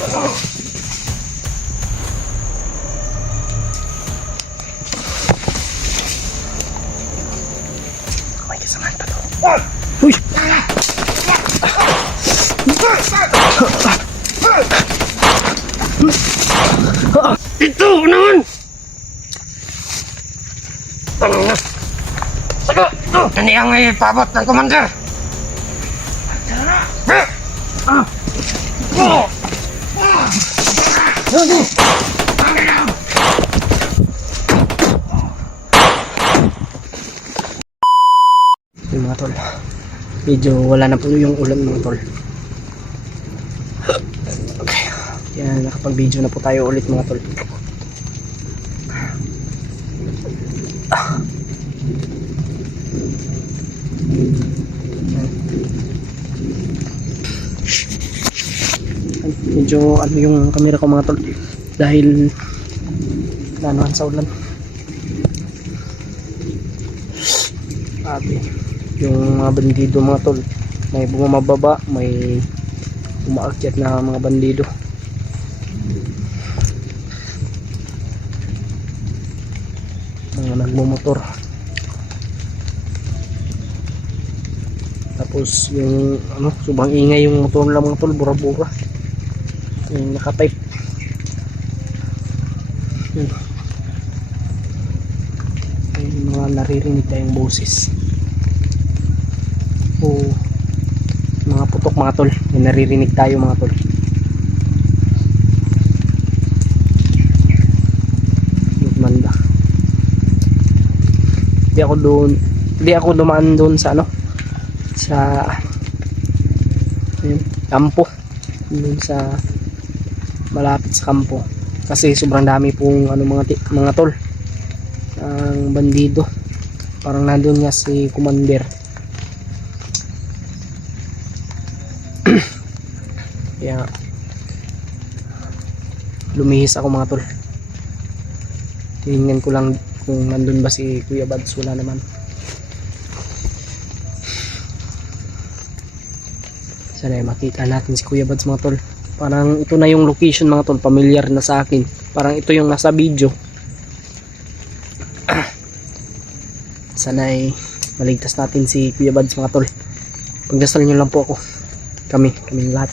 May kasamahan pa to. Uy! Ito naman! Saka! Hindi ang ipabot ng commander! Yung mga tol, medyo wala na po yung ulan mga tol. Okay, yan, nakapag video na po tayo ulit mga tol. Medyo ano yung camera ko mga tol dahil nanuhan sa ulan. Sabi yung mga bandido mga tol, may bumababa, may umaakyat na mga bandido. Mga nagmumotor. Tapos yung ano, subang ingay yung motor nila mga tol, bura-bura. Yung nakapipe. May mga naririnig tayong boses. O mga putok mga tol, may naririnig tayo mga tol. Magmanda. Hindi ako dumaan doon sa ano, sa ayun, kampo, doon sa malapit sa kampo kasi sobrang dami pong ano mga tol ang bandido. Parang nandun nga si commander. Kaya lumihis ako mga tol, tingnan ko lang kung nandun ba si Kuya Bads. Wala naman. Sana makita natin si Kuya Bads mga tol. Parang ito na yung location mga tol, familiar na sa akin. Parang ito yung nasa video. Sana ay maligtas natin si Kuya Bads mga tol. Pagdasal nyo lang po ako, kaming lahat.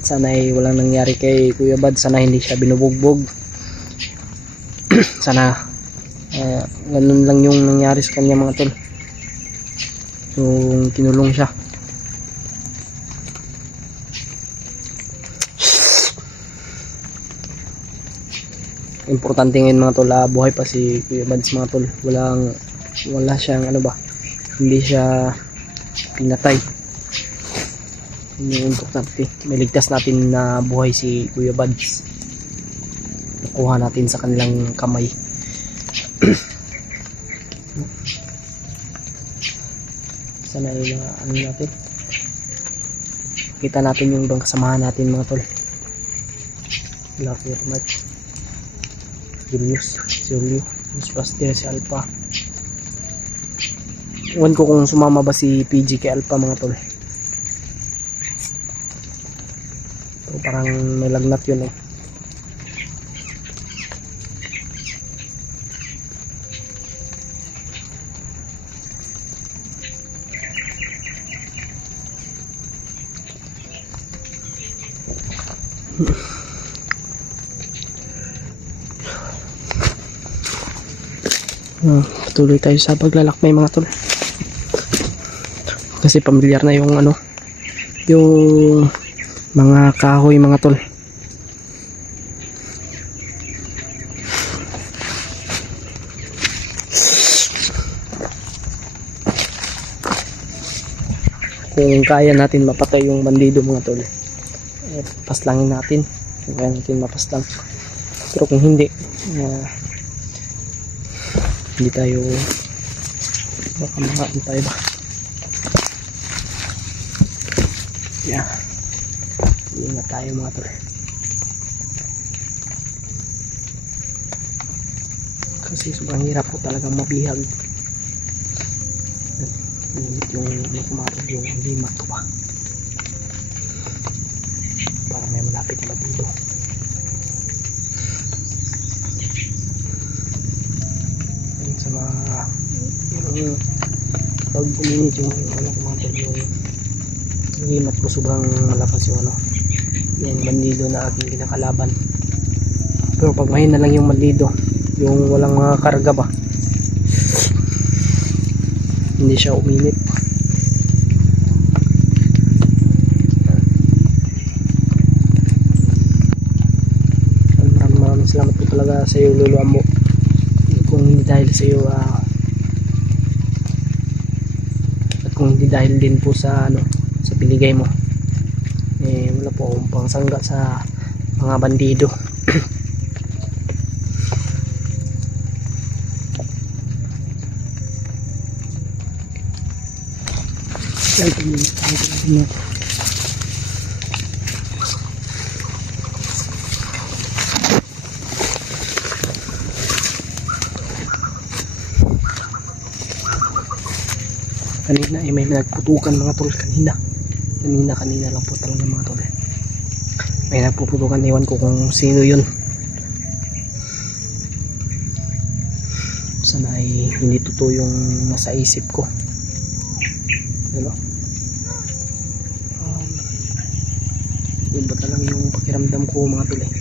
Sana ay walang nangyari kay Kuya Bads. Sana hindi siya binubugbog. Sana ganun lang yung nangyari sa kanya mga tol, yung kinulong siya. Importante ngayon mga tol, buhay pa si Kuya Bads mga tol. Wala siyang ano ba, hindi siya pinatay. Yun yung importante. May ligtas natin na buhay si Kuya Bads. Nakuha natin sa kanilang kamay. Sana yung ano natin, kita natin yung ibang kasamahan natin mga tol. Lucky Match, Julius, si Julio, si Pastor, si Alpha. Iwan ko kung sumama ba si PG kay Alpha mga tol. So, parang may lagnat yun eh. Patuloy tayo sa paglalakbay mga tol, kasi pamilyar na yung ano, yung mga kahoy mga tol. Kung kaya natin mapatay yung bandido mga tol, paslangin natin kung kaya natin mapaslang. Pero kung hindi, hindi tayo, baka makain tayo ba. Yeah, ingat tayo mga tol, kasi sobrang hirap po talagang mabihag. Yung kumarin yung limat ko pa. malapit na bandido. Ayun sa mga yung pag uminit yung ano ko mga tol, yung himat ko sobrang malakas yung ano, yung bandido na aking kinakalaban. Pero pag mahina lang yung bandido, yung walang mga karga ba, hindi siya uminit. Maraming salamat po talaga sa iyo, Lolo Ambo. Kung hindi dahil sa iyo at kung hindi dahil din po sa ano, sa binigay mo, eh wala po akong pangsangga sa mga bandido. Kanina may nagputukan mga tol, kanina lang po talaga mga tol. May nagpuputukan, ewan ko kung sino yun. Sana ay hindi totoo yung nasa isip ko, ano? Iba talaga yung pakiramdam ko mga tol eh.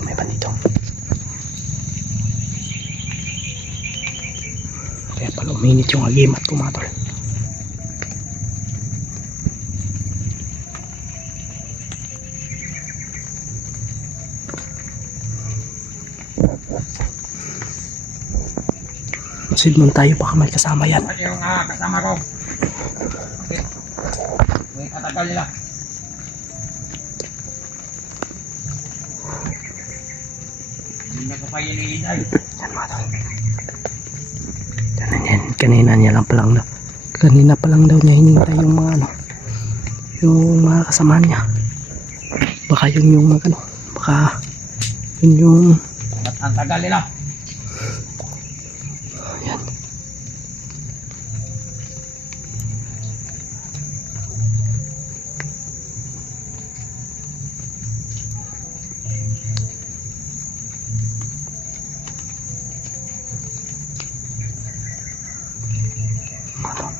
May bandito. Kaya pala uminit yung agimat ko mga tol. Masid mo tayo, baka may kasama yan. Pati yung kasama ko. Okay. May katagal nila. Hindi na ko kayo niiday. Yan mga tol. Kanina niya lang palang daw. Kanina pa lang daw niya hinintay yung mga ano, yung mga kasama niya. Baka yun yung ano, baka yun yung Ba't ang tagal nila? yan. Parang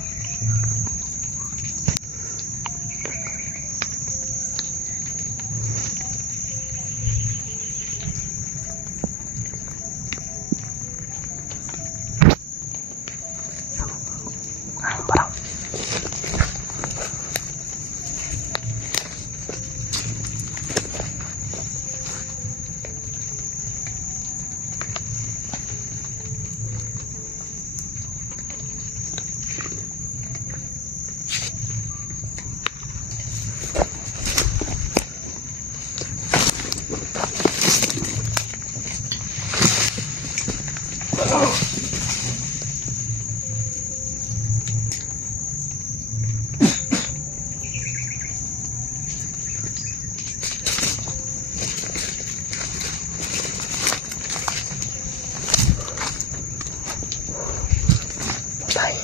patay.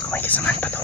Baka may kasamahan pa to.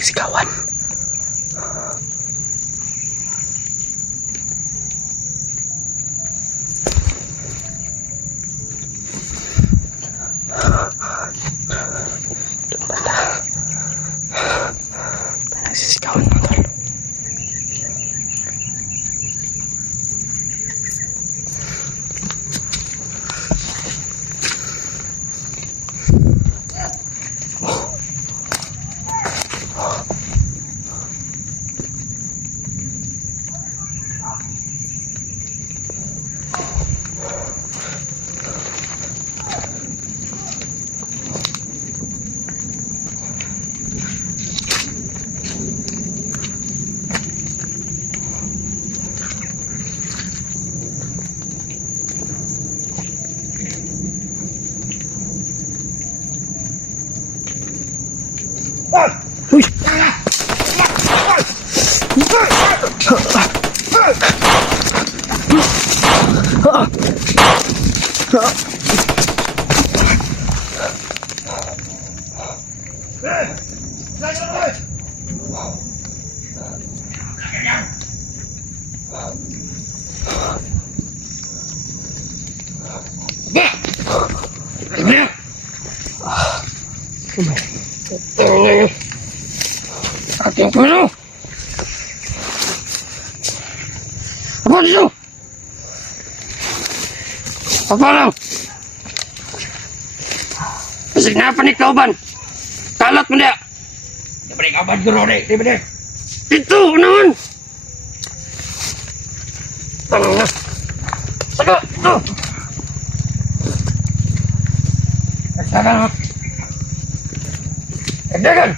Nagsikawan. Doon banda. Nagsisigawan mga tol. Uy! Ating puno! Apa dito? Apa lang? Kasi napanik kauban. Kalat mo niya. Di ba kauban guro ni? Di ba ni? Dito! Unahan! Tanong na. Saga! Ito! Nagsaga na. Nagdagan!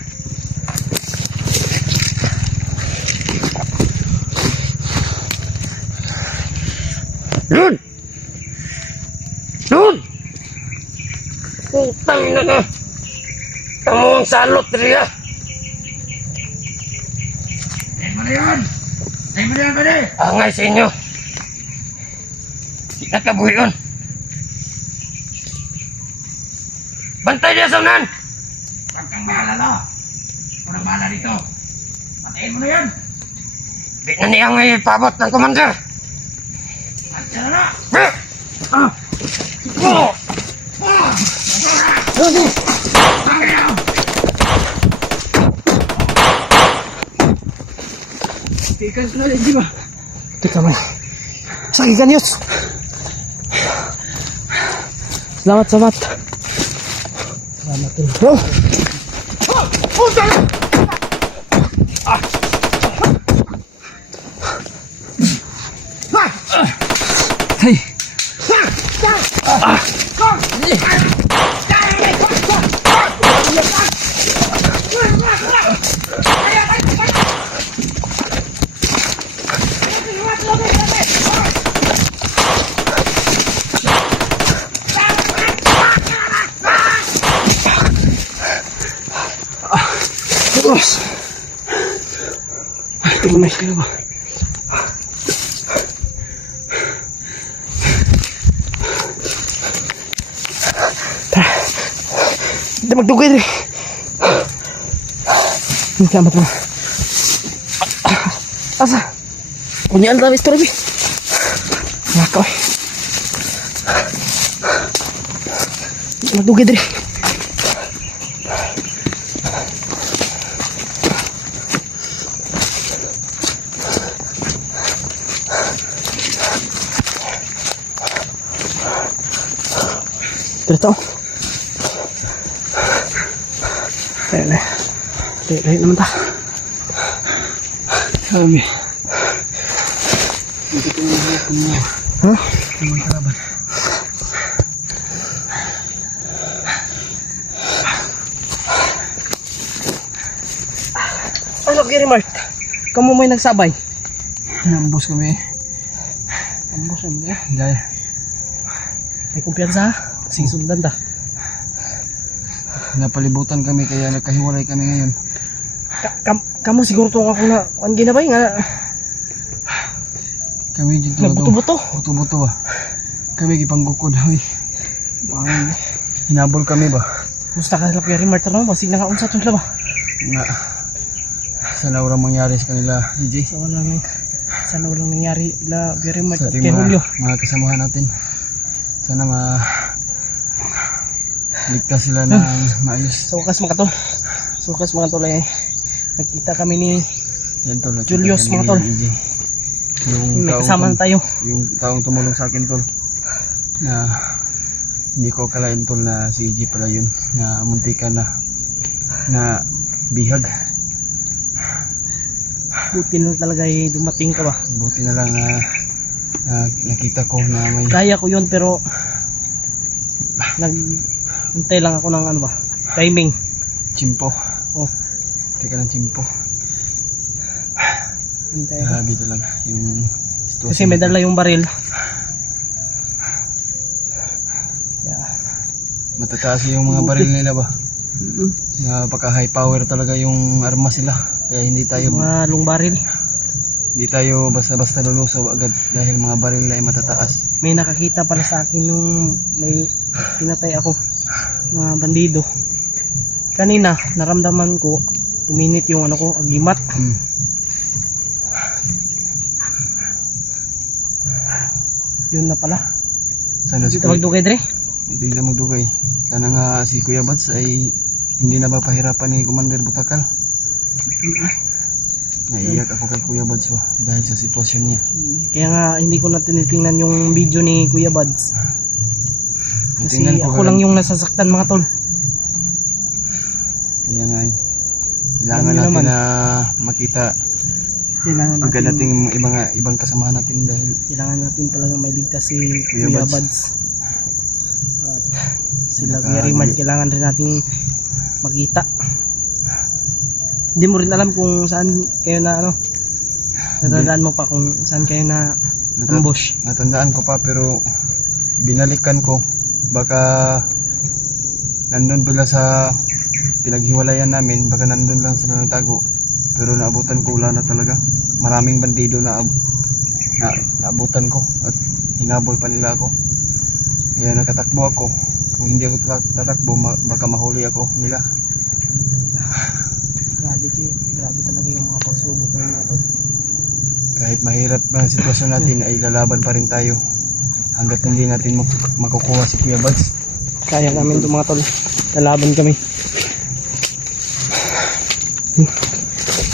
Lud! Lud! Putang na ka! Tamo ang salot niya! Ay mo na yun! Ay mo na yan, pwede! Angay sa inyo! Di na kabuhi yun! Bantay niya sa unan! Huwag kang bahala no! Huwag kang bahala dito! Patayin mo na yan! Di na niya ngayon pabot ng commander! Ikan sudah ada di ba? Teka man. Sakit kan Yus? Selamat, selamat. Selamat tuh. Hey. Terus. Tinggal masih apa? Kita magdugay rin. Salamat mo. Asa? Kunyaan tayo istorya, bi. Nakaw. Magdugay rin. Dito. Ayan na. Lahat naman ta. Sabi. Hindi ko mahirap mo. Ha? Hindi mo kalaban. Ano, Gary Mart? Kamu may nagsabay? Nambos kami. Ambos naman eh. Dahil. May kumpiyansa ha? Kasing sundan ta. Napalibutan kami kaya nagkahiwalay kami ngayon. Kamu siguro itong ako na kuhan ginabay nga. Kami dito Nagbuto-buto. Buto-buto ba? Kami gipanggukod. Hinabol kami ba? Musta ka lang Gary Mart naman? Basig na kaunsa ito ba? Nga. Sana walang mangyari sa kanila, EJ. Sana walang nangyari la very much Sa at ating kay Julio. mga kasamahan natin. Sana ligtas sila ng maayos. Sa wakas mga tol eh, nagkita kami ni Yan tol. nakita Julius, kami mga ni tol. EJ. Yung may taong kasama na tayo. Yung taong tumulong sa akin tol. Na hindi ko akalain tol na si EJ pala yun. Na muntikan na bihag. Buti na talaga eh, dumating ka ba. Buti na lang na nakita ko na may Kaya ko yun pero nagintay lang ako ng ano ba, timing. chimpo. Oh, Teka ng chimpo. hintay ako. Grabe talaga yung sitwasyon. Kasi may dala yung baril. Yeah. Matataas yung mga baril nila ba? Napaka high power talaga yung armas sila. Kaya hindi tayo Mga long baril. basta-basta lulusaw agad dahil mga baril na ay matataas. May nakakita pala sa akin nung may pinatay ako mga bandido. Kanina naramdaman ko uminit yung ano ko, agimat. Yun na pala. Sana si Dito magdugay dre. Hindi na magdugay. Sana nga si Kuya Bats ay hindi na mapahirapan ni Commander Butakal. Naiyak ako kay Kuya Bats dahil sa sitwasyon niya. Kaya nga hindi ko na tinitingnan yung video ni Kuya Buds. Kasi Tingnan ko ako lang yung nasasaktan mga tol. Kaya nga kailangan Alam niyo natin naman. na makita Kailangan pagkadating ibang kasamahan natin dahil natin talaga may ligtas si Kuya Kuya Buds. Buds. At sila Naka- very much kailangan rin nating makita. Hindi mo rin alam kung saan kayo na ano. Natandaan mo pa kung saan kayo na ambush. natandaan ko pa pero binalikan ko baka nandun pala sa pinaghiwalayan namin, baka nandun lang sila nagtago pero naabutan ko, wala na talaga. Maraming bandido na naabutan ko at hinabol pa nila ako, kaya nakatakbo ako. Kung hindi ako tatakbo baka mahuli ako nila. Grabe talaga yung mga pagsubok ng mga tol. Kahit mahirap ang sitwasyon natin ay lalaban pa rin tayo hanggat hindi natin makukuha si Kuya Buds. Kaya namin ito mga tol. Lalaban kami.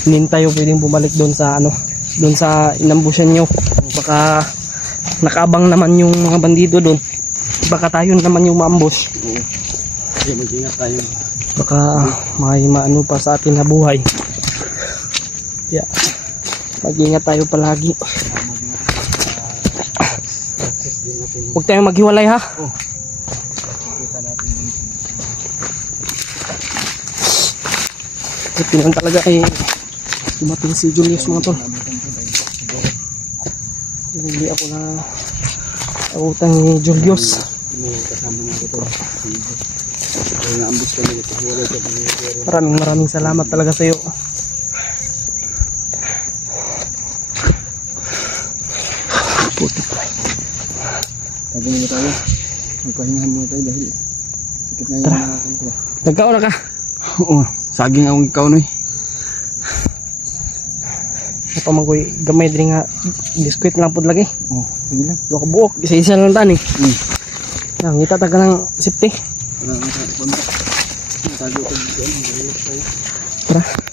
Hindi tayo pwedeng bumalik doon sa ano, doon sa inambusyan nyo. Baka nakaabang naman yung mga bandido doon. Baka tayo naman yung maambush. Kaya mag-ingat tayo. Baka may maano pa sa atin na buhay. Kaya mag-ingat tayo palagi. Huwag tayong maghiwalay ha. Kita natin din. Ito lang talaga eh. Dumating si Julius mga tol. Hindi ako na utang ni Julius. May kasama nga ito. Kaya naambus kami ito. Wala ito kami. Maraming salamat talaga sa iyo. Putik pa. Tago muna tayo. Magpahinga muna tayo dahil sakit na yung Tara. mga kan ko. Nagkaon na ka. Oo. Saging ang ikaw no eh. Sa pamangkoy gamay din nga biskwit lang pud lagi. Oo. Sige lang. Duha ka buok, isa-isa lang tani. Nangita ta ka ng safety. Wala na tayo. Tago tayo. Tara.